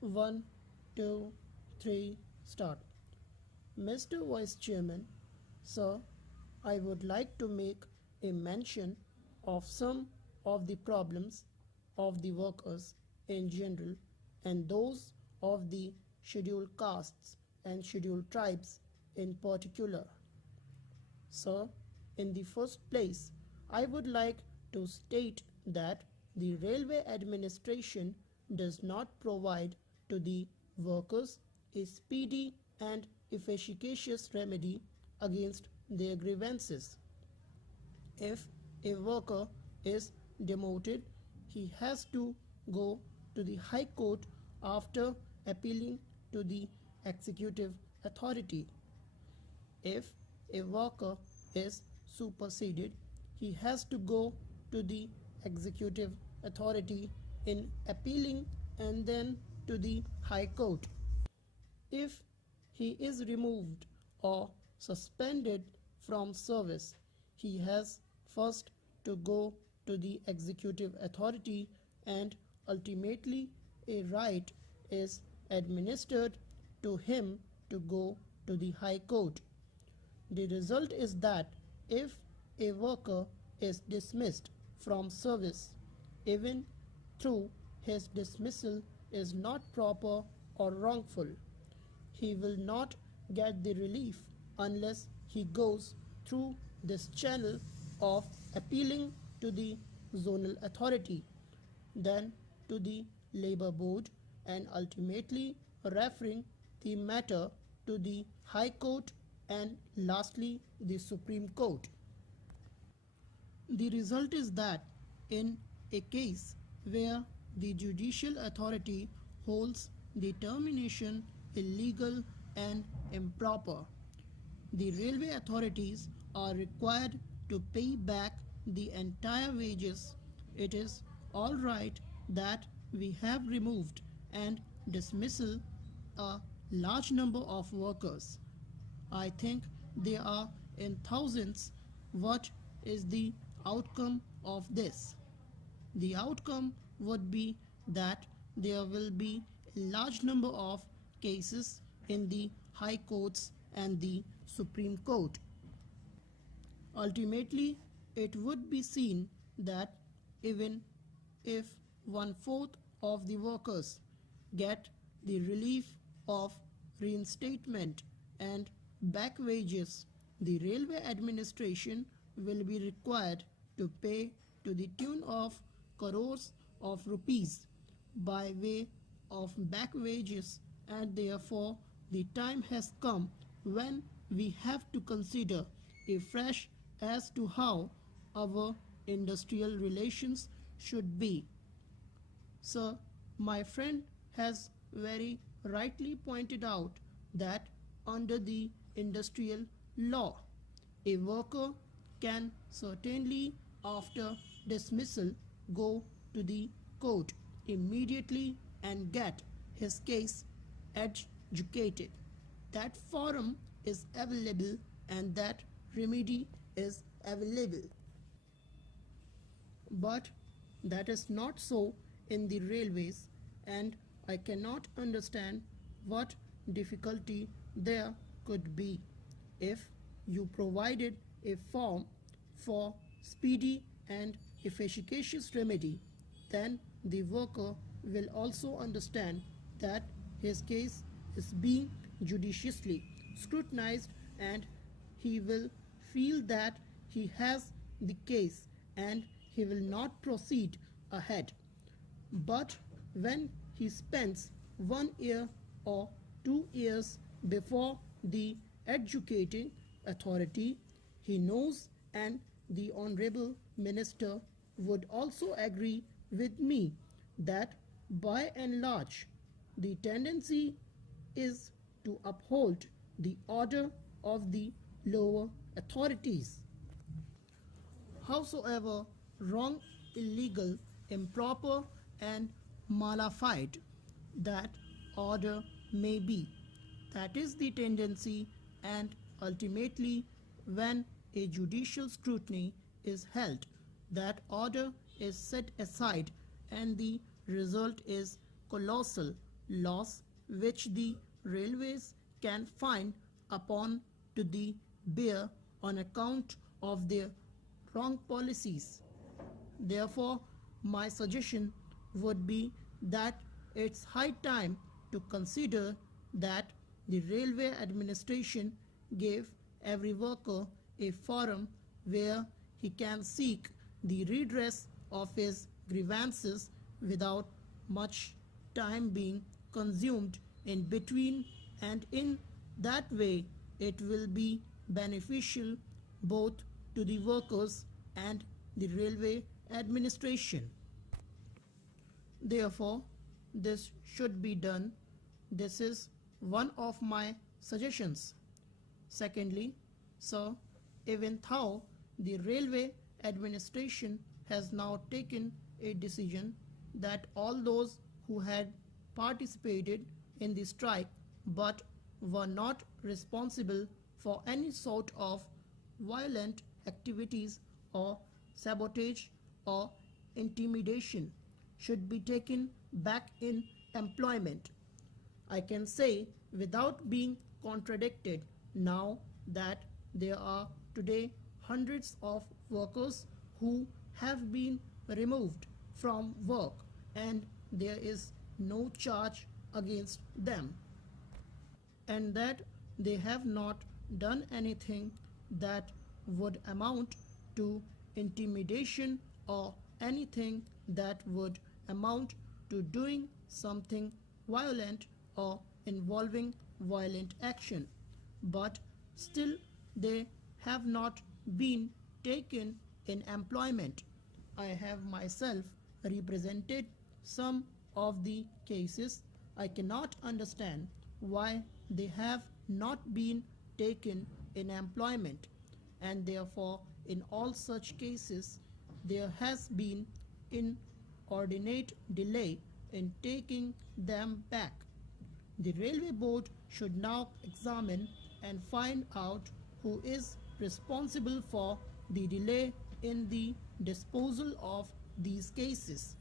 1, 2, 3, start. Mr. Vice Chairman, sir, I would like to make a mention of some of the problems of the workers in general and those of the scheduled castes and scheduled tribes in particular. Sir, in the first place, I would like to state that the railway administration does not provide to the workers a speedy and efficacious remedy against their grievances. If a worker is demoted, he has to go to the High Court after appealing to the executive authority. If a worker is superseded, he has to go to the executive authority in appealing and then to the High Court. If he is removed or suspended from service, he has first to go to the executive authority and ultimately a right is administered to him to go to the High Court. The result is that if a worker is dismissed from service, even though his dismissal is not proper or wrongful, he will not get the relief unless he goes through this channel of appealing to the zonal authority, then to the labor board, and ultimately referring the matter to the High Court and lastly the Supreme Court. The result is that in a case where the judicial authority holds the termination illegal and improper, the railway authorities are required to pay back the entire wages. It is all right that we have removed and dismissal a large number of workers. I think there are in thousands. What is the outcome of this? The outcome would be that there will be a large number of cases in the high courts and the Supreme Court. Ultimately, it would be seen that even if 1/4 of the workers get the relief of reinstatement and back wages, the railway administration will be required to pay to the tune of crores of rupees by way of back wages, and therefore the time has come when we have to consider afresh as to how our industrial relations should be. Sir, my friend has very rightly pointed out that under the industrial law, a worker can certainly after dismissal go to the court immediately and get his case adjudicated. That forum is available and that remedy is available. But that is not so in the railways, and I cannot understand what difficulty there could be. If you provided a form for speedy and efficacious remedy, then the worker will also understand that his case is being judiciously scrutinized and he will feel that he has the case and he will not proceed ahead. But when he spends 1 year or 2 years before the adjudicating authority, he knows, and the Honorable Minister would also agree with me, that by and large the tendency is to uphold the order of the lower authorities. Howsoever wrong, illegal, improper and malafide that order may be, that is the tendency, and ultimately when a judicial scrutiny is held, that order is set aside and the result is colossal loss which the railways can find upon to the bear on account of their wrong policies. Therefore, my suggestion would be that it's high time to consider that the railway administration gave every worker a forum where he can seek the redress of his grievances without much time being consumed in between, and in that way it will be beneficial both to the workers and the railway administration. Therefore, this should be done. This is one of my suggestions. Secondly, sir, even though the railway administration has now taken a decision that all those who had participated in the strike but were not responsible for any sort of violent activities or sabotage or intimidation should be taken back in employment. I can say without being contradicted now that there are today hundreds of workers who have been removed from work and there is no charge against them, and that they have not done anything that would amount to intimidation or anything that would amount to doing something violent or involving violent action, but still they have not been taken in employment. I have myself represented some of the cases. I cannot understand why they have not been taken in employment, and therefore in all such cases there has been inordinate delay in taking them back. The railway board should now examine and find out who is responsible for the delay in the disposal of these cases.